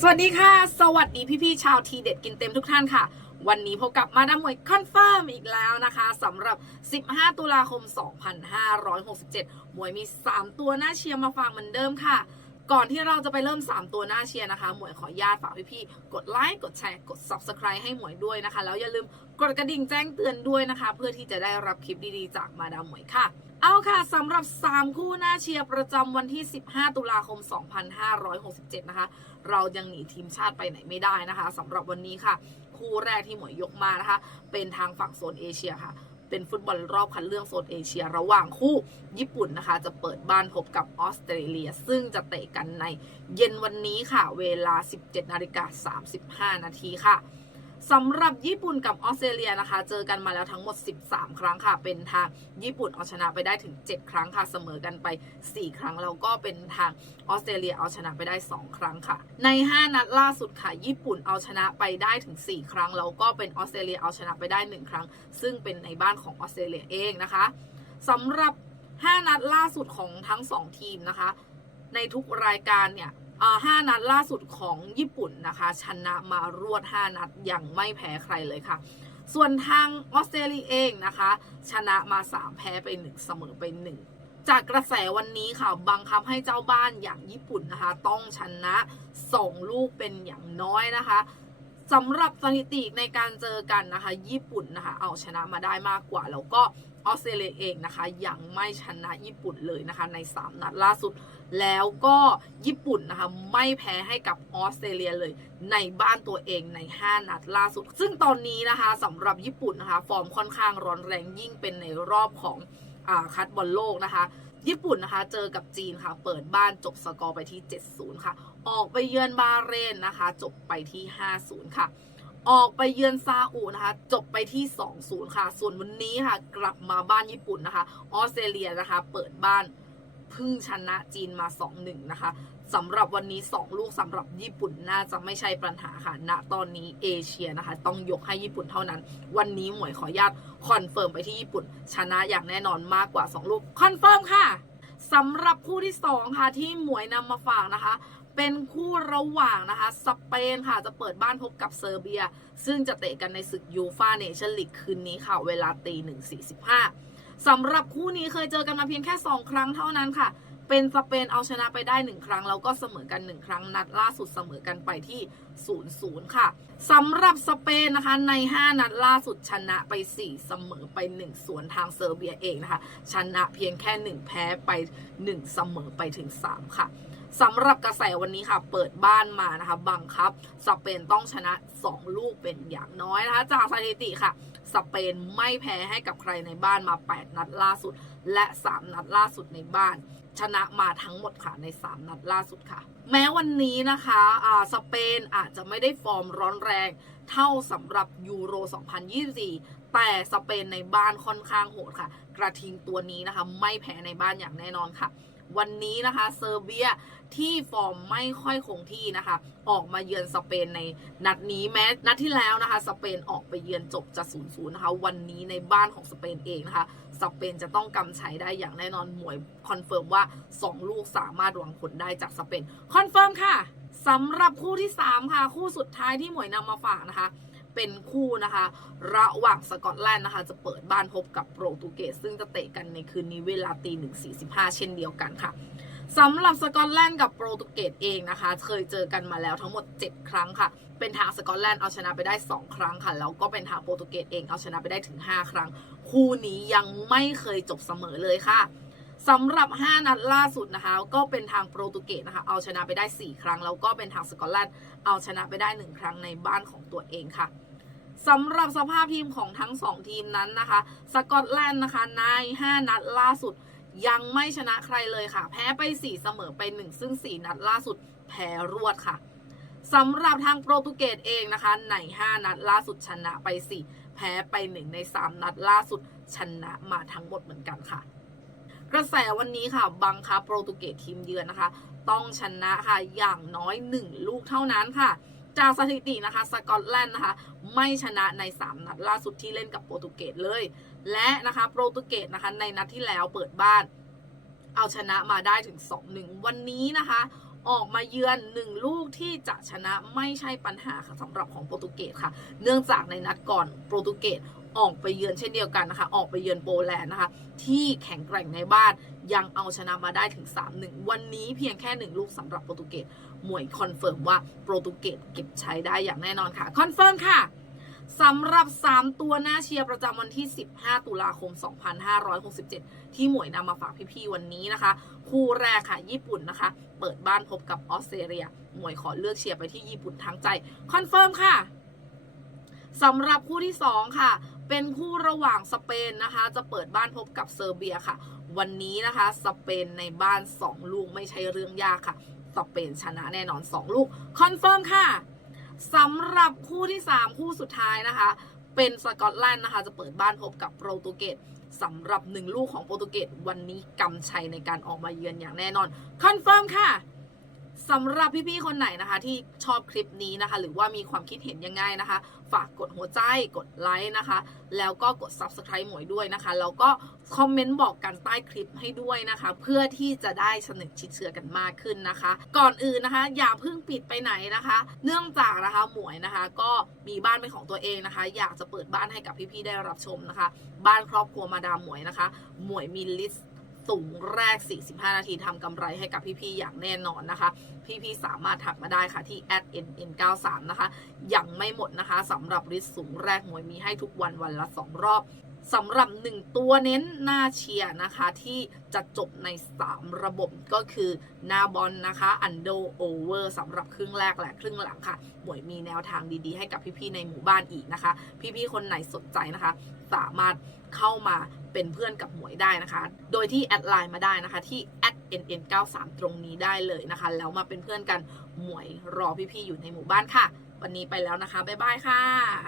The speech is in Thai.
สวัสดีค่ะ สวัสดีพี่ๆชาวทีเด็ดกินเต็มทุกท่านค่ะ วันนี้พบกับมาดามวยคอนเฟิร์มอีกแล้วนะคะสำหรับ 15 ตุลาคม 2567หมวยมี 3 ตัวน่าเชียร์มาฝากเหมือนเดิมค่ะ ก่อนที่เราจะไปเริ่ม 3 ตัวหน้าเชียร์นะคะ หมวยขอญาตฝากพี่ๆ กดไลค์ กดแชร์ กด Subscribe ให้หมวยด้วยนะคะ แล้วอย่าลืมกดกระดิ่งแจ้งเตือนด้วยนะคะ เพื่อที่จะได้รับคลิปดีๆ จากมาดามหมวยค่ะ เอาค่ะสำหรับ 3 คู่หน้าเชียร์ประจำวันที่ 15 ตุลาคม 2567 นะคะ เรายังหนีทีมชาติไปไหนไม่ได้นะคะสำหรับวันนี้ค่ะ คู่แรกที่หมวยยกมานะคะ เป็นทางฝั่งโซนเอเชียค่ะ เป็นฟุตบอลรอบคัดเลือกโซนเอเชีย ระหว่างคู่ญี่ปุ่นนะคะ จะเปิดบ้านพบกับออสเตรเลีย ซึ่งจะเตะกันในเย็นวันนี้ค่ะ เวลา 17นาฬิกา35นาทีค่ะ สำหรับญี่ปุ่นกับออสเตรเลียนะคะ เจอกันมาแล้วทั้งหมด 13 ครั้งค่ะ เป็นทางญี่ปุ่นเอาชนะไปได้ถึง 7 ครั้งค่ะ เสมอกันไป 4 ครั้งแล้วก็เป็นทางออสเตรเลียเอาชนะไปได้ 2 ครั้งค่ะ ใน 5 นัดล่าสุดค่ะ ญี่ปุ่นเอาชนะไปได้ถึง 4 ครั้งแล้วก็เป็นออสเตรเลียเอาชนะไปได้ 1 ครั้ง ซึ่งเป็นในบ้านของออสเตรเลียเองนะคะสำหรับ 5 นัดล่าสุดของทั้ง 2 ทีมนะคะ ในทุกรายการเนี่ย ห้านัดล่าสุดของญี่ปุ่นนะคะ ชนะมารวด 5 นัดอย่างไม่แพ้ใครเลยค่ะ ส่วนทางออสเตรเลียเองนะคะ ชนะมา 3 แพ้ไป 1 เสมอไป 1 จากกระแสวันนี้ค่ะ บังคับให้เจ้าบ้านอย่างญี่ปุ่นนะคะ ต้องชนะ 2 ลูกเป็นอย่างน้อยนะคะสำหรับสถิติในการเจอกันนะคะ ญี่ปุ่นนะคะ เอาชนะมาได้มากกว่าแล้วก็ ออสเตรเลียเองนะคะ ยังไม่ชนะญี่ปุ่นเลยนะคะ ใน 3 นัดล่าสุด แล้วก็ญี่ปุ่นนะคะ ไม่แพ้ให้กับออสเตรเลียเลย ในบ้านตัวเองใน 5 นัดล่าสุด ซึ่งตอนนี้นะคะสำหรับญี่ปุ่นนะคะ ฟอร์มค่อนข้างร้อนแรงยิ่งเป็นในรอบของอคัดบอลโลกนะคะ ญี่ปุ่นนะคะ เจอกับจีนค่ะ เปิดบ้านจบสกอร์ไปที่ 70 ค่ะ ออกไปเยือนบาเรนนะคะ จบไปที่ 50 ค่ะ ออกไปเยือนซาอุนะคะ จบไปที่ 2-0 ค่ะ ส่วนวันนี้ค่ะ กลับมาบ้านญี่ปุ่นนะคะ ออสเตรเลียนะคะ เปิดบ้านพึ่งชนะจีนมา 2-1 นะคะสำหรับวันนี้ 2 ลูกสำหรับญี่ปุ่นน่าจะไม่ใช่ปัญหาค่ะ ณ ตอนนี้เอเชียนะคะ ต้องยกให้ญี่ปุ่นเท่านั้น วันนี้หมวยขออนุญาตคอนเฟิร์มไปที่ญี่ปุ่น ชนะอย่างแน่นอนมากกว่า 2 ลูก คอนเฟิร์มค่ะสำหรับคู่ที่ 2 ค่ะที่หมวยนำมาฝากนะคะ เป็นคู่ระหว่างนะคะสเปนค่ะจะเปิดบ้านพบกับเซอร์เบีย ซึ่งจะเตะกันในศึกยูฟาเนชั่นลีกคืนนี้ค่ะ เวลาตีหนึ่งสี่สิบห้าสำหรับคู่นี้เคยเจอกันมาเพียงแค่ 2 ครั้งเท่านั้นค่ะ เป็นสเปนเอาชนะไปได้ 1 ครั้ง แล้วก็เสมอกัน 1 ครั้ง นัดล่าสุดเสมอกันไปที่ 0-0 ค่ะสำหรับสเปนนะคะใน 5 นัดล่าสุดชนะไป 4 เสมอไป 1 ส่วนทางเซอร์เบียเองนะคะ ชนะเพียงแค่ 1 แพ้ไป 1 เสมอไปถึง 3 ค่ะ สำหรับกระแสวันนี้ค่ะ เปิดบ้านมานะคะ บังคับ สเปนต้องชนะ 2 ลูกเป็นอย่างน้อยนะคะ จากสถิติค่ะ สเปนไม่แพ้ให้กับใครในบ้านมา 8 นัดล่าสุด และ 3 นัดล่าสุดในบ้าน ชนะมาทั้งหมดค่ะใน 3 นัดล่าสุดค่ะ แม้วันนี้นะคะอ่าสเปนอาจจะไม่ได้ฟอร์มร้อนแรง เท่าสำหรับยูโร 2024แต่สเปนในบ้านค่อนข้างโหดค่ะ กระทิงตัวนี้นะคะ ไม่แพ้ในบ้านอย่างแน่นอนค่ะ วันนี้นะคะเซอร์เบียที่ฟอร์มไม่ค่อยคงที่นะคะ ออกมาเยือนสเปนในนัดนี้แม้นัดที่แล้วนะคะสเปนออกไปเยือนจบจะ0ูนย์นะคะวันนี้ในบ้านของสเปนเองนะคะสเปนจะต้องกำชัยได้อย่างแน่นอนหมวยคอนเฟิร์มว่า 2 ลูกสามารถหวังผลได้จากสเปนคอนเฟิร์มค่ะสำหรับคู่ที่ 3 ค่ะ คู่สุดท้ายที่หมวยนำมาฝากนะคะ เป็นคู่นะคะ ระหว่างสกอตแลนด์นะคะ จะเปิดบ้านพบกับโปรตุเกสซึ่งจะเตะกันในคืนนี้เวลาตีหนึ่งสี่สิบห้าเช่นเดียวกันค่ะสำหรับสกอตแลนด์กับโปรตุเกสเองนะคะ เคยเจอกันมาแล้วทั้งหมด 7 ครั้งค่ะ เป็นทางสกอตแลนด์เอาชนะไปได้ 2 ครั้งค่ะ แล้วก็เป็นทางโปรตุเกสเองเอาชนะไปได้ถึง 5 ครั้ง คู่นี้ยังไม่เคยจบเสมอเลยค่ะสำหรับ 5 นัดล่าสุดนะคะ ก็เป็นทางโปรตุเกสนะคะ เอาชนะไปได้ 4 ครั้ง แล้วก็เป็นทางสกอตแลนด์เอาชนะไปได้ 1 ครั้งในบ้านของตัวเองค่ะ สำหรับสภาพทีมของทั้ง 2 ทีมนั้นนะคะ สกอตแลนด์นะคะใน 5 นัดล่าสุด ยังไม่ชนะใครเลยค่ะ แพ้ไป 4 เสมอไป 1 ซึ่ง 4 นัดล่าสุดแพ้รวดค่ะสำหรับทางโปรตุเกสเองนะคะใน 5 นัดล่าสุดชนะไป 4 แพ้ไป 1 ใน 3 นัดล่าสุดชนะมาทั้งหมดเหมือนกันค่ะ กระแสวันนี้ค่ะบังคับโปรตุเกสทีมเยือนนะคะ ต้องชนะค่ะอย่างน้อย 1 ลูกเท่านั้นค่ะ จากสถิตินะคะสกอตแลนด์นะคะไม่ชนะใน 3 นัดล่าสุดที่เล่นกับโปรตุเกสเลย และนะคะโปรตุเกสนะคะในนัดที่แล้วเปิดบ้าน เอาชนะมาได้ถึง 2-1 วันนี้นะคะออกมาเยือนหนึ่งลูกที่จะชนะไม่ใช่ปัญหาค่ะสำหรับของโปรตุเกสค่ะ เนื่องจากในนัดก่อนโปรตุเกส ออกไปเยือนเช่นเดียวกันนะคะ ออกไปเยือนโปแลนด์นะคะ ที่แข็งแกร่งในบ้านยังเอาชนะมาได้ถึง 3-1 วันนี้เพียงแค่ 1 ลูกสำหรับโปรตุเกสหมวยคอนเฟิร์มว่าโปรตุเกสเก็บใช้ได้อย่างแน่นอนค่ะคอนเฟิร์มค่ะสำหรับ 3 ตัวหน้าเชียร์ประจำวันที่ 15 ตุลาคม 2567 ที่หมวยนำมาฝากพี่ๆ วันนี้นะคะ คู่แรกค่ะ ญี่ปุ่นนะคะ เปิดบ้านพบกับออสเตรเลีย หมวยขอเลือกเชียร์ไปที่ญี่ปุ่นทั้งใจ คอนเฟิร์มค่ะ สำหรับคู่ที่ 2 ค่ะ เป็นคู่ระหว่างสเปนนะคะ จะเปิดบ้านพบกับเซอร์เบียค่ะ วันนี้นะคะสเปนในบ้าน 2 ลูกไม่ใช่เรื่องยากค่ะ สเปนชนะแน่นอน 2 ลูกคอนเฟิร์มค่ะสำหรับคู่ที่ 3 คู่สุดท้ายนะคะ เป็นสกอตแลนด์นะคะ จะเปิดบ้านพบกับโปรตุเกสสำหรับหนึ่งลูกของโปรตุเกสวันนี้กำชัยในการออกมาเยือนอย่างแน่นอนคอนเฟิร์มค่ะ สำหรับพี่ๆคนไหนนะคะ ที่ชอบคลิปนี้นะคะ หรือว่ามีความคิดเห็นยังไงนะคะ ฝากกดหัวใจกดไลค์นะคะ แล้วก็กด subscribe หมวยด้วยนะคะ แล้วก็คอมเมนต์บอกกันใต้คลิปให้ด้วยนะคะ เพื่อที่จะได้สนิทชิดเชื้อกันมากขึ้นนะคะ ก่อนอื่นนะคะ อย่าเพิ่งปิดไปไหนนะคะ เนื่องจากนะคะหมวยนะคะ ก็มีบ้านเป็นของตัวเองนะคะ อยากจะเปิดบ้านให้กับพี่ๆได้รับชมนะคะ บ้านครอบครัวมาดามหมวยนะคะ หมวยมีลิสต์ สูงแรก 45 นาทีทำกำไรให้กับพี่ๆอย่างแน่นอนนะคะ พี่ๆสามารถถักมาได้ค่ะที่ @nn93 นะคะยังไม่หมดนะคะสำหรับริสสูงแรกหมวยมีให้ทุกวันวันละ 2 รอบสำหรับ 1 ตัวเน้นหน้าเชียร์นะคะ ที่จะจบใน 3 ระบบก็คือหน้าบอลนะคะอันโดโอเวอร์สำหรับครึ่งแรกและครึ่งหลังค่ะหมวยมีแนวทางดีๆ ให้กับพี่ๆในหมู่บ้านอีกนะคะ พี่ๆคนไหนสนใจนะคะ สามารถ เข้ามาเป็นเพื่อนกับหมวยได้นะคะ โดยที่แอดไลน์มาได้นะคะที่ @nn93 ตรงนี้ได้เลยนะคะ แล้วมาเป็นเพื่อนกันหมวยรอพี่ๆอยู่ในหมู่บ้านค่ะ วันนี้ไปแล้วนะคะ บ๊ายบายค่ะ